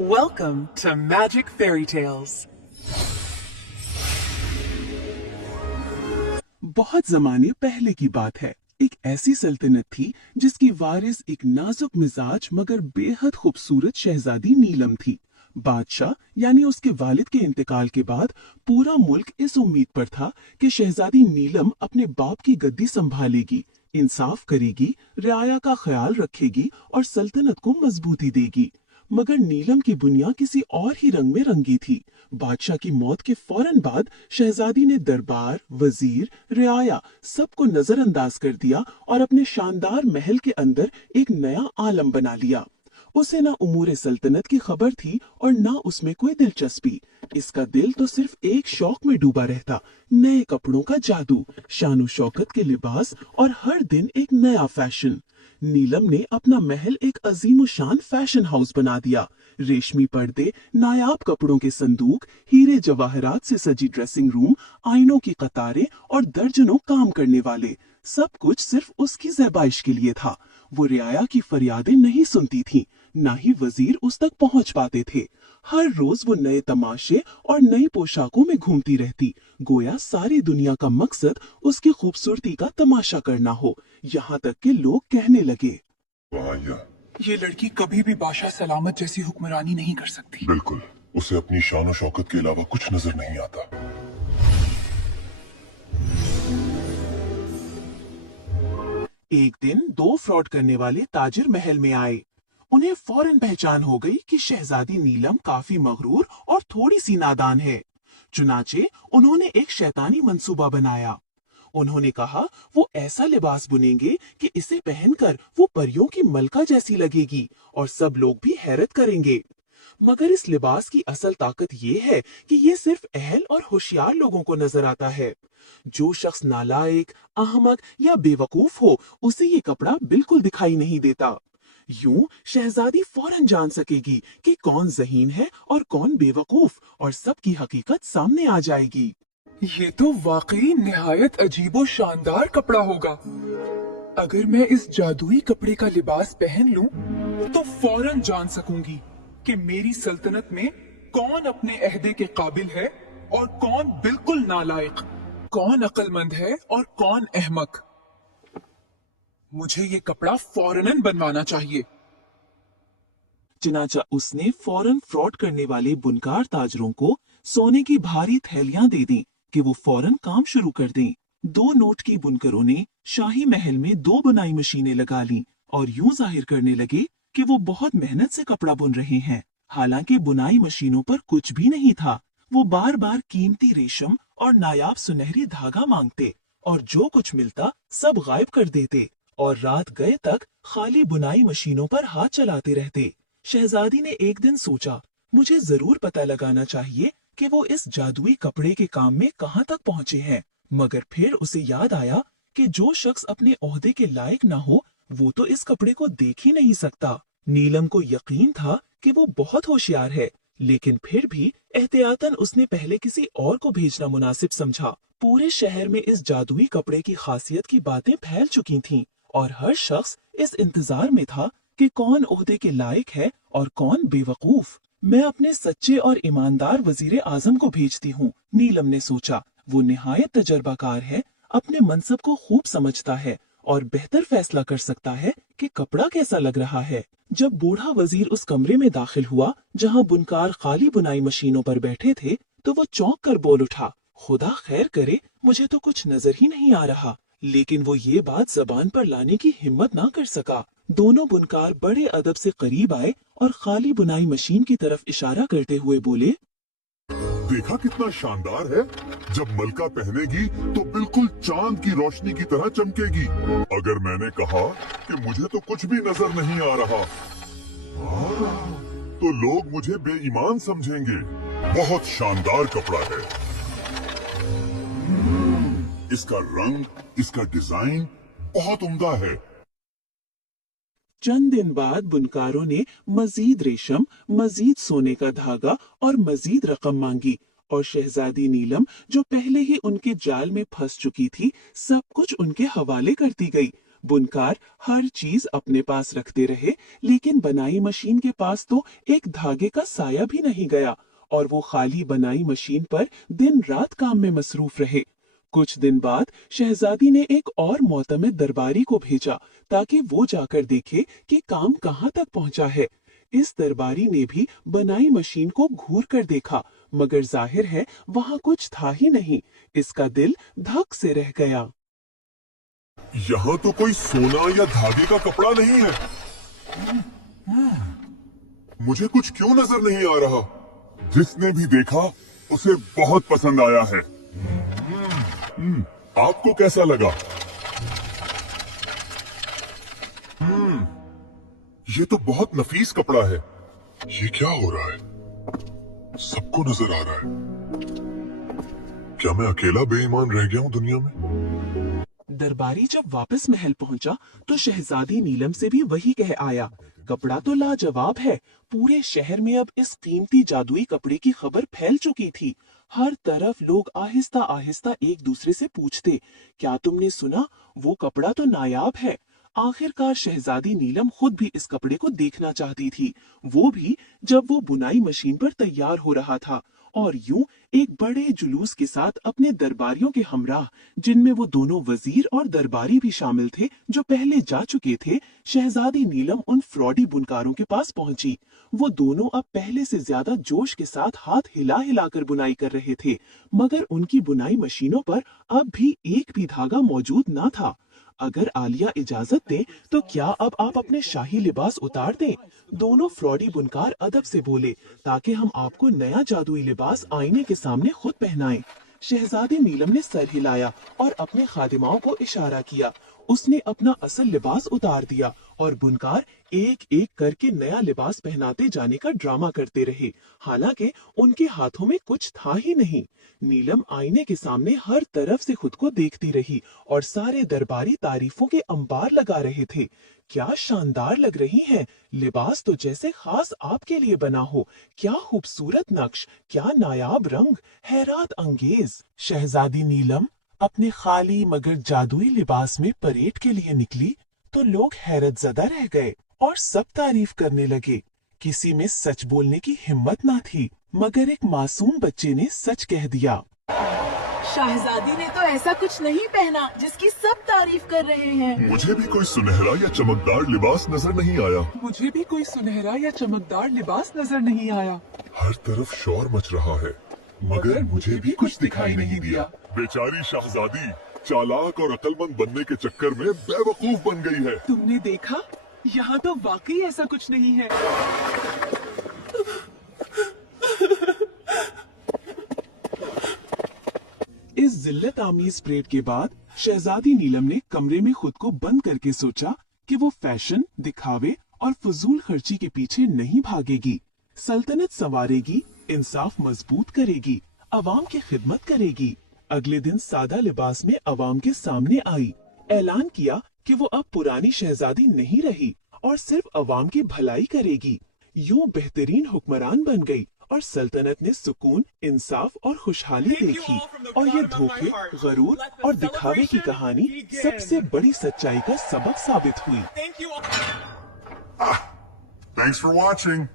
Welcome to Magic Fairy Tales. बहुत जमाने पहले की बात है। एक ऐसी सल्तनत थी जिसकी वारिस एक नाजुक मिजाज मगर बेहद खूबसूरत शहजादी नीलम थी। बादशाह यानी उसके वालिद के इंतकाल के बाद पूरा मुल्क इस उम्मीद पर था कि शहजादी नीलम अपने बाप की गद्दी संभालेगी, इंसाफ करेगी, रियाया का ख्याल रखेगी और सल्तनत को मजबूती देगी। मगर नीलम की बुनिया किसी और ही रंग में रंगी थी। बादशाह की मौत के फौरन बाद शहजादी ने दरबार, वजीर, रियाया सबको नजरअंदाज कर दिया और अपने शानदार महल के अंदर एक नया आलम बना लिया। उसे ना उमूर सल्तनत की खबर थी और ना उसमें कोई दिलचस्पी। इसका दिल तो सिर्फ एक शौक में डूबा रहता, नए कपड़ों का जादू, शान शौकत के लिबास और हर दिन एक नया फैशन। नीलम ने अपना महल एक अजीम शान फैशन हाउस बना दिया। रेशमी पर्दे, नायाब कपड़ों के संदूक, हीरे जवाहरात से सजी ड्रेसिंग रूम, आईनों की कतारें और दर्जनों काम करने वाले, सब कुछ सिर्फ उसकी ज़ैबाइश के लिए था। वो रियाया की फरियादें नहीं सुनती थी, ना ही वजीर उस तक पहुंच पाते थे। हर रोज वो नए तमाशे और नई पोशाकों में घूमती रहती, गोया सारी दुनिया का मकसद उसकी खूबसूरती का तमाशा करना हो। यहाँ तक कि लोग कहने लगे, ये लड़की कभी भी बादशाह सलामत जैसी हुक्मरानी नहीं कर सकती। बिल्कुल, उसे अपनी शान शौकत के अलावा कुछ नजर नहीं आता। एक दिन दो फ्रॉड करने वाले ताजिर महल में आए। उन्हें फौरन पहचान हो गई कि शहजादी नीलम काफी मगरूर और थोड़ी सी नादान है। चुनाचे उन्होंने एक शैतानी मंसूबा बनाया। उन्होंने कहा वो ऐसा लिबास बुनेंगे कि इसे पहनकर वो परियों की मलका जैसी लगेगी और सब लोग भी हैरत करेंगे। मगर इस लिबास की असल ताकत ये है कि ये सिर्फ अहल और होशियार लोगों को नजर आता है। जो शख्स नालायक, अहमक या बेवकूफ हो, उसे ये कपड़ा बिल्कुल दिखाई नहीं देता। यूं शहजादी फौरन जान सकेगी कि कौन ज़हीन है और कौन बेवकूफ, और सबकी हकीकत सामने आ जाएगी। ये तो वाकई निहायत अजीबो शानदार कपड़ा होगा। अगर मैं इस जादुई कपड़े का लिबास पहन लूं, तो फौरन जान सकूंगी कि मेरी सल्तनत में कौन अपने अहदे के काबिल है और कौन बिल्कुल नालायक, कौन अक्लमंद है और कौन अहमक। मुझे ये कपड़ा फौरन बनवाना चाहिए। चनाचा उसने फौरन फ्रॉड करने वाले बुनकार ताजरों को सोने की भारी थैलियां दे दी कि वो फौरन काम शुरू कर दें। 2 नोट की बुनकरों ने शाही महल में 2 बुनाई मशीनें लगा लीं और यूं जाहिर करने लगे कि वो बहुत मेहनत से कपड़ा बुन रहे हैं। हालांकि बुनाई मशीनों पर कुछ भी नहीं था। वो बार बार कीमती रेशम और नायाब सुनहरी धागा मांगते और जो कुछ मिलता सब गायब कर देते और रात गए तक खाली बुनाई मशीनों पर हाथ चलाते रहते। शहजादी ने एक दिन सोचा, मुझे जरूर पता लगाना चाहिए कि वो इस जादुई कपड़े के काम में कहाँ तक पहुँचे हैं। मगर फिर उसे याद आया कि जो शख्स अपने ओहदे के लायक ना हो, वो तो इस कपड़े को देख ही नहीं सकता। नीलम को यकीन था कि वो बहुत होशियार है, लेकिन फिर भी एहतियातन उसने पहले किसी और को भेजना मुनासिब समझा। पूरे शहर में इस जादुई कपड़े की खासियत की बातें फैल चुकी थीं और हर शख्स इस इंतजार में था कि कौन ओहदे के लायक है और कौन बेवकूफ। मैं अपने सच्चे और ईमानदार वजीर आजम को भेजती हूँ, नीलम ने सोचा। वो निहायत तजर्बाकार है, अपने मनसब को खूब समझता है और बेहतर फैसला कर सकता है कि कपड़ा कैसा लग रहा है। जब बूढ़ा वजीर उस कमरे में दाखिल हुआ जहाँ बुनकार खाली बुनाई मशीनों पर बैठे थे, तो वो चौंक कर बोल उठा, खुदा खैर करे, मुझे तो कुछ नजर ही नहीं आ रहा। लेकिन वो ये बात जबान पर लाने की हिम्मत ना कर सका। दोनों बुनकार बड़े अदब से करीब आए और खाली बुनाई मशीन की तरफ इशारा करते हुए बोले, देखा कितना शानदार है। जब मलका पहनेगी तो बिल्कुल चांद की रोशनी की तरह चमकेगी। अगर मैंने कहा कि मुझे तो कुछ भी नजर नहीं आ रहा, तो लोग मुझे बेईमान समझेंगे। बहुत शानदार कपड़ा है। इसका रंग, इसका डिजाइन बहुत उम्दा है। चंद दिन बाद बुनकारों ने मजीद रेशम, मजीद सोने का धागा और मजीद रकम मांगी और शहजादी नीलम, जो पहले ही उनके जाल में फंस चुकी थी, सब कुछ उनके हवाले करती गई। बुनकार हर चीज अपने पास रखते रहे, लेकिन बनाई मशीन के पास तो एक धागे का साया भी नहीं गया और वो खाली बनाई मशीन पर दिन रात काम में मसरूफ रहे। कुछ दिन बाद शहजादी ने एक और मोतमिद दरबारी को भेजा ताकि वो जाकर देखे कि काम कहाँ तक पहुंचा है। इस दरबारी ने भी बनाई मशीन को घूर कर देखा, मगर जाहिर है वहाँ कुछ था ही नहीं। इसका दिल धक से रह गया। यहाँ तो कोई सोना या धागे का कपड़ा नहीं है। मुझे कुछ क्यों नजर नहीं आ रहा? जिसने भी देखा उसे बहुत पसंद आया है। आपको कैसा लगा? ये तो बहुत नफीस कपड़ा है। ये क्या हो रहा है? सबको नजर आ रहा है। क्या मैं अकेला बेईमान रह गया हूँ दुनिया में? दरबारी जब वापस महल पहुंचा तो शहजादी नीलम से भी वही कह आया, कपड़ा तो लाजवाब है। पूरे शहर में अब इस कीमती जादुई कपड़े की खबर फैल चुकी थी। हर तरफ लोग आहिस्ता आहिस्ता एक दूसरे से पूछते, क्या तुमने सुना? वो कपड़ा तो नायाब है। आखिरकार शहजादी नीलम खुद भी इस कपड़े को देखना चाहती थी, वो भी जब वो बुनाई मशीन पर तैयार हो रहा था। और यूं एक बड़े जुलूस के साथ अपने दरबारियों के हमराह, जिनमें वो दोनों वजीर और दरबारी भी शामिल थे जो पहले जा चुके थे, शहजादी नीलम उन फ्रॉडी बुनकारों के पास पहुंची। वो दोनों अब पहले से ज्यादा जोश के साथ हाथ हिला हिलाकर बुनाई कर रहे थे, मगर उनकी बुनाई मशीनों पर अब भी एक भी धागा मौजूद न था। अगर आलिया इजाजत दे तो क्या अब आप अपने शाही लिबास उतार दें? दोनों फ्रॉडी बुनकार अदब से बोले, ताकि हम आपको नया जादुई लिबास आईने के सामने खुद पहनाएं। शहजादी नीलम ने सर हिलाया और अपने खादिमाओं को इशारा किया। उसने अपना असल लिबास उतार दिया और बुनकार एक एक करके नया लिबास पहनाते जाने का ड्रामा करते रहे, हालांकि उनके हाथों में कुछ था ही नहीं। नीलम आईने के सामने हर तरफ से खुद को देखती रही और सारे दरबारी तारीफों के अंबार लगा रहे थे। क्या शानदार लग रही हैं! लिबास तो जैसे खास आपके लिए बना हो। क्या खूबसूरत नक्श, क्या नायाब रंग, हैरत अंगेज। शहजादी नीलम अपने खाली मगर जादुई लिबास में परेड के लिए निकली तो लोग हैरत ज़दा रह गए और सब तारीफ करने लगे। किसी में सच बोलने की हिम्मत ना थी, मगर एक मासूम बच्चे ने सच कह दिया, शहजादी ने तो ऐसा कुछ नहीं पहना जिसकी सब तारीफ कर रहे हैं। मुझे भी कोई सुनहरा या चमकदार लिबास नजर नहीं आया। मुझे भी कोई सुनहरा या चमकदार लिबास नजर नहीं आया। हर तरफ शोर मच रहा है, मगर मुझे भी कुछ दिखाई नहीं दिया। बेचारी शहजादी चालाक और अक्लमंद बनने के चक्कर में बेवकूफ बन गई है। तुमने देखा? यहाँ तो वाकई ऐसा कुछ नहीं है। इस जिल्लत आमीज परेड के बाद शहजादी नीलम ने कमरे में खुद को बंद करके सोचा कि वो फैशन, दिखावे और फजूल खर्ची के पीछे नहीं भागेगी। सल्तनत संवारेगी, इंसाफ मजबूत करेगी, अवाम की खिदमत करेगी। अगले दिन सादा लिबास में अवाम के सामने आई, ऐलान किया कि वो अब पुरानी शहजादी नहीं रही और सिर्फ अवाम की भलाई करेगी। यूं बेहतरीन हुक्मरान बन गई और सल्तनत ने सुकून, इंसाफ और खुशहाली देखी। और ये धोखे, गरूर और दिखावे की कहानी सबसे बड़ी सच्चाई का सबक साबित हुई। Thanks for watching.